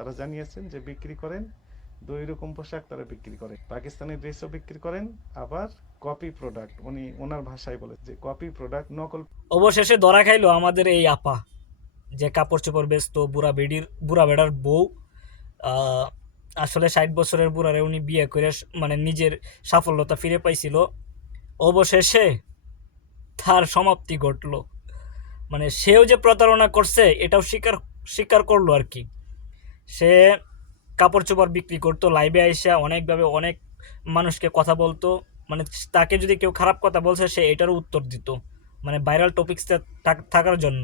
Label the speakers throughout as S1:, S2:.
S1: তারা জানিয়েছেন যে বিক্রি করেন, দুই রকম পোশাক তারা বিক্রি করে পাকিস্তানি ড্রেসও বিক্রি করেন, আবার কপি প্রোডাক্ট উনি ওনার ভাষায় বলে যে কপি প্রোডাক্ট নকল
S2: অবশেষে ধরা খাইলো আমাদের এই আপা, যে কাপড় চোপড় বেচতো, বুড়া বেডির, বুড়া বেড়ার বউ। আসলে ষাট বছরের বুড়ারে উনি বিয়ে করে মানে নিজের সাফল্যতা ফিরে পাইছিল। অবশেষে তার সমাপ্তি ঘটলো। মানে সেও যে প্রতারণা করছে, এটাও স্বীকার স্বীকার করল আর কি। সে কাপড় চোপড় বিক্রি করতো লাইভে আইসা অনেকভাবে অনেক মানুষকে কথা বলতো। মানে তাকে যদি কেউ খারাপ কথা বলছে, সে এটারও উত্তর দিত। মানে ভাইরাল টপিক্সে থাকার জন্য।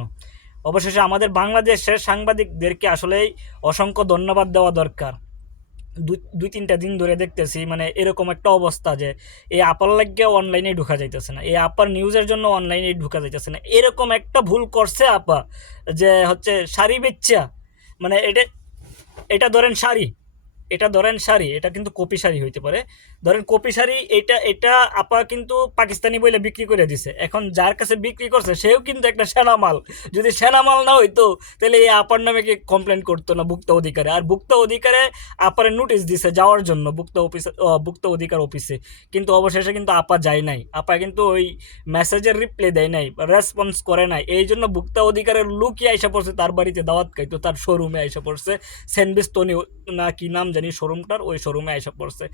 S2: অবশেষে আমাদের বাংলাদেশের সাংবাদিকদেরকে আসলেই অসংখ্য ধন্যবাদ দেওয়া দরকার। দুই তিনটা দিন ধরে দেখতেছি মানে এরকম একটা অবস্থা যে এই আপার লাগে অনলাইনে ঢুকা যাইতেছে না, এই আপার নিউজের জন্য অনলাইনে ঢুকা যাইতেছে না। এরকম একটা ভুল করছে আপা, যে হচ্ছে শাড়ি বেচ্চা মানে এটা এটা ধরেন শাড়ি এটা ধরেন শাড়ি এটা কিন্তু কপি শাড়ি হইতে পারে। ধরেন কপি শাড়ি এটা এটা আপা কিন্তু পাকিস্তানি বইলে বিক্রি করে দিছে। এখন যার কাছে বিক্রি করছে, সেও কিন্তু একটা সেনামাল। যদি সেনামাল না হইতো, তাহলে এই আপার নামে কি কমপ্লেন করতো না ভুক্ত অধিকারে? আর ভুক্ত অধিকারে আপারে নোটিশ দিছে যাওয়ার জন্য, ভুক্ত অফিসে ভুক্ত অধিকার অফিসে কিন্তু অবশেষে কিন্তু আপা যায় নাই। আপা কিন্তু ওই মেসেজের রিপ্লাই দেয় নাই রেসপন্স করে নাই। এই জন্য ভুক্ত অধিকারের লুকই আইসা পড়ছে, তার বাড়িতে দাওয়াত খাইতো, তার শোরুমে আইসা পড়ছে। সেনবিস্তনি না কি নাম জানি শোরুমটার ওই শোরুমে আইসা পড়ছে।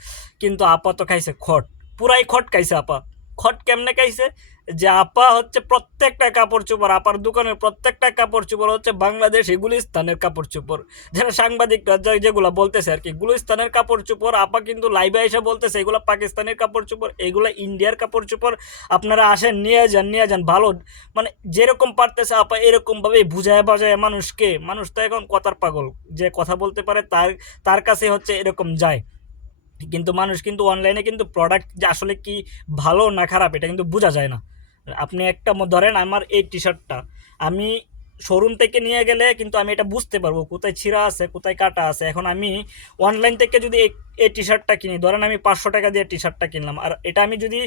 S2: কিন্তু আপা তো খাইছে খট, পুরাই খট খাইছে আপা। খট কেমনে খাইছে? যে আপা হচ্ছে প্রত্যেকটা কাপড় চোপড়, আপার দোকানের প্রত্যেকটা কাপড় চোপড় হচ্ছে বাংলাদেশ গুলিস্তানের কাপড় চোপড়। যারা সাংবাদিকরা যেগুলা বলতেছে আর কি, গুলিস্তানের কাপড় চোপড়, আপা কিন্তু লাইভে এসে বলতেছে, এগুলো পাকিস্তানের কাপড় চোপড়, এগুলো ইন্ডিয়ার কাপড় চোপড়। আপনারা আসেন, নিয়ে যান নিয়ে যান, ভালো। মানে যেরকম পারতেছে আপা এরকমভাবে বুঝায় বাজায় মানুষকে। মানুষ তো এখন কথার পাগল, যে কথা বলতে পারে তার তার কাছে হচ্ছে এরকম যায়। কিন্তু মানুষ কিন্তু অনলাইনে কিন্তু প্রোডাক্ট যে আসলে কি ভালো না খারাপ, এটা কিন্তু বোঝা যায় না। আপনি একটা ধরেন আমার এই টি শার্টটা আমি শোরুম থেকে নিয়ে গেলে কিন্তু আমি এটা বুঝতে পারব কোথায় ছিঁড়া আছে, কোথায় কাটা আছে। এখন আমি অনলাইন থেকে যদি এই টি শার্টটা কিনি, ধরেন আমি পাঁচশো টাকা দিয়ে টি শার্টটা কিনলাম, আর এটা আমি যদি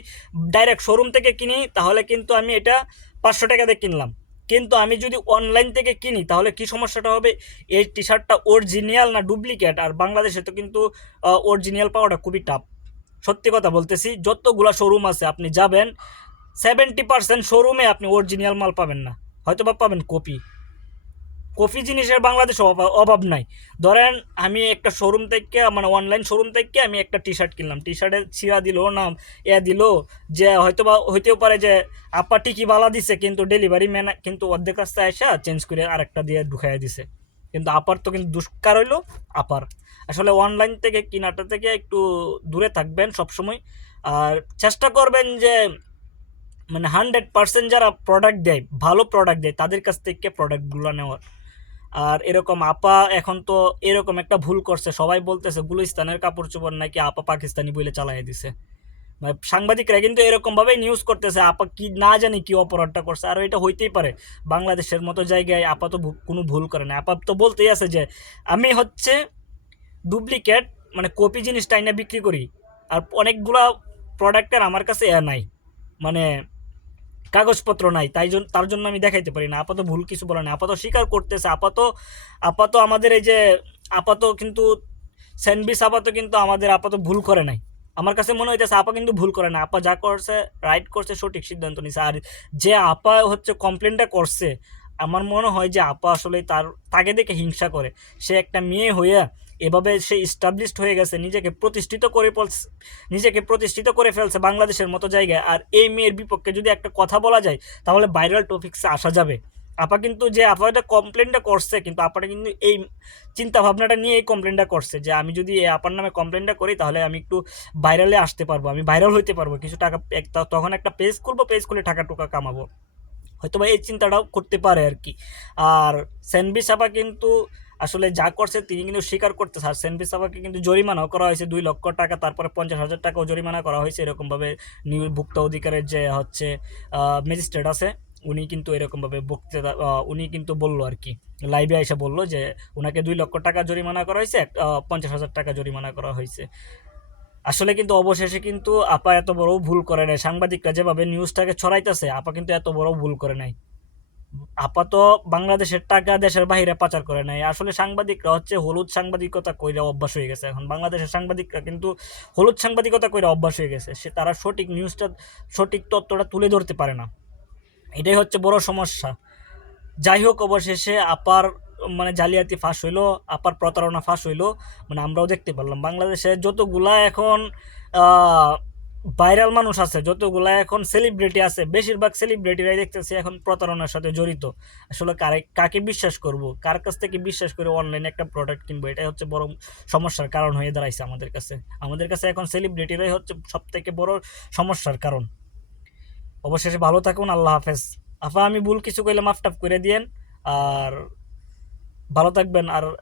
S2: ডাইরেক্ট শোরুম থেকে কিনি, তাহলে কিন্তু আমি এটা পাঁচশো টাকা দিয়ে কিনলাম। কিন্তু আমি যদি অনলাইন থেকে কিনি, তাহলে কি সমস্যাটা হবে? এই টি শার্টটা অরিজিনাল না ডুপ্লিকেট আর বাংলাদেশে তো কিন্তু অরিজিনাল পাওয়াটা খুবই টাফ সত্যি কথা বলতেছি, যতগুলা শোরুম আছে, আপনি যাবেন সেভেন্টি পার্সেন্ট শোরুমে আপনি অরিজিনাল মাল পাবেন না। হয়তো বা পাবেন কপি কপি জিনিসের বাংলাদেশে অভাব নাই। ধরেন, আমি একটা শোরুম থেকে মানে অনলাইন শোরুম থেকে আমি একটা টি শার্ট কিনলাম। টি শার্টের ছিঁড়া দিল, নাম এ দিল, যে হয়তো বা হইতেও পারে যে আপা টিকি বালা দিছে, কিন্তু ডেলিভারি ম্যান কিন্তু অর্ধেক রাস্তায় এসে চেঞ্জ করে আরেকটা দিয়ে ঢুকাইয়া দিছে। কিন্তু আপার তো কিন্তু দুষ্কার হইল, আপার। আসলে অনলাইন থেকে কেনাটা থেকে একটু দূরে থাকবেন সবসময়। আর চেষ্টা করবেন যে মানে হান্ড্রেড পার্সেন্ট যারা প্রোডাক্ট দেয়, ভালো প্রোডাক্ট দেয়, তাদের কাছ থেকে প্রোডাক্টগুলো নেওয়ার। আর এরকম আপা এখন তো এরকম একটা ভুল করছে, সবাই বলতেছে, গুলিস্তানের কাপড় চোপড় নাকি আপা পাকিস্তানি বলে চালাই দিছে? সাংবাদিকরা কিন্তু এরকমভাবেই নিউজ করতেছে, আপা কি না জানি কি অপরাধটা করছে, আর এটা হইতেই পারে। বাংলাদেশের মতো জায়গায় আপা তো ভু- কোনো ভুল করে না আপা তো বলতেই আছে যে, আমি হচ্ছে ডুপ্লিকেট মানে কপি জিনিসটা এনে বিক্রি করি, আর অনেকগুলা প্রোডাক্টের আমার কাছে এ নাই। মানে কাগজপত্র নাই, তাই জন্য তার জন্য আমি দেখাইতে পারি না। আপাতত ভুল কিছু বলে না আপাতত স্বীকার করতেছে আপাতত আপাতত আমাদের এই যে আপাতত কিন্তু স্যান্ডবিচ আপাতত কিন্তু আমাদের আপাতত ভুল করে নাই। আমার কাছে মনে হইতেছে আপা কিন্তু ভুল করে না। আপা যা করছে রাইট করছে, সঠিক সিদ্ধান্ত নিছে। আর যে আপা হচ্ছে কমপ্লেনটা করছে, আমার মনে হয় যে আপা আসলে তার, তাকে দেখে হিংসা করে। সে একটা মেয়ে হইয়া এভাবে সে ইস্টাবলিশড হয়ে গেছে, নিজেকে প্রতিষ্ঠিত করে নিজেকে প্রতিষ্ঠিত করে ফেলছে বাংলাদেশের মতো জায়গায়। আর এই মেয়ের বিপক্ষে যদি একটা কথা বলা যায়, তাহলে ভাইরাল টপিক্সে আসা যাবে। আপা কিন্তু যে আপা এটা কমপ্লেনটা করছে, কিন্তু আপাটা কিন্তু এই চিন্তা ভাবনাটা নিয়ে এই কমপ্লেনটা করছে যে আমি যদি আপার নামে কমপ্লেনটা করি তাহলে আমি একটু ভাইরালে আসতে পারব, আমি ভাইরাল হইতে পারব। কিছু টাকা তখন একটা পেজ খুলবো পেজ খুলে টাকা টুকা কামাবো। হয়তো বা এই চিন্তাটাও করতে পারে আর কি। আর সেনবি সাপা কিন্তু আসলে যা করছে তিনি কিন্তু স্বীকার করতে আর সেনবি সাপাকে কিন্তু জরিমানাও করা হয়েছে দুই লক্ষ টাকা, তারপরে পঞ্চাশ হাজার টাকাও জরিমানা করা হয়েছে। এরকমভাবে নির্ভুক্ত অধিকারের যে হচ্ছে ম্যাজিস্ট্রেট আছে। উনি কিন্তু এরকমভাবে বক্তৃতা উনি কিন্তু বলল আর কি। লাইভে এসে বলল যে ওনাকে দুই লক্ষ টাকা জরিমানা করা হয়েছে পঞ্চাশ হাজার টাকা জরিমানা করা হয়েছে। আসলে কিন্তু অবশেষে কিন্তু আপা এত বড় ভুল করে নাই। সাংবাদিকরা যেভাবে নিউজটাকে ছড়াইতেছে, আপা কিন্তু এত বড় ভুল করে নাই। আপাত বাংলাদেশের টাকা দেশের বাইরে পাচার করে নাই। আসলে সাংবাদিকরা হচ্ছে হলুদ সাংবাদিকতা কইরা অভ্যাস হয়ে গেছে এখন। বাংলাদেশের সাংবাদিকরা কিন্তু হলুদ সাংবাদিকতা কইরা অভ্যাস হয়ে গেছে। সে তারা সঠিক নিউজটা সঠিক তথ্যটা তুলে ধরতে পারে না। এটাই হচ্ছে বড় সমস্যা। যাই হোক, অবশেষে আপার মানে জালিয়াতি ফাঁস হইল, আপার প্রতারণা ফাঁস হইল মানে আমরাও দেখতে পারলাম বাংলাদেশে যতগুলা এখন ভাইরাল মানুষ আছে, যতগুলা এখন সেলিব্রিটি আছে, বেশিরভাগ সেলিব্রিটিরাই দেখতেছি এখন প্রতারণার সাথে জড়িত। আসলে কারে, কাকে বিশ্বাস করব? কার কাছ থেকে বিশ্বাস করে অনলাইনে একটা প্রোডাক্ট কিনবো? এটাই হচ্ছে বড় সমস্যার কারণ হয়ে দাঁড়াইছে আমাদের কাছে। আমাদের কাছে এখন সেলিব্রিটিরাই হচ্ছে সব থেকে বড় সমস্যার কারণ। অবশেষে ভালো থাকুন, আল্লাহ হাফেজ। আফা, আমি ভুল কিছু কইলে মাফ টাফ করে দিয়েন, আর ভালো থাকবেন, আর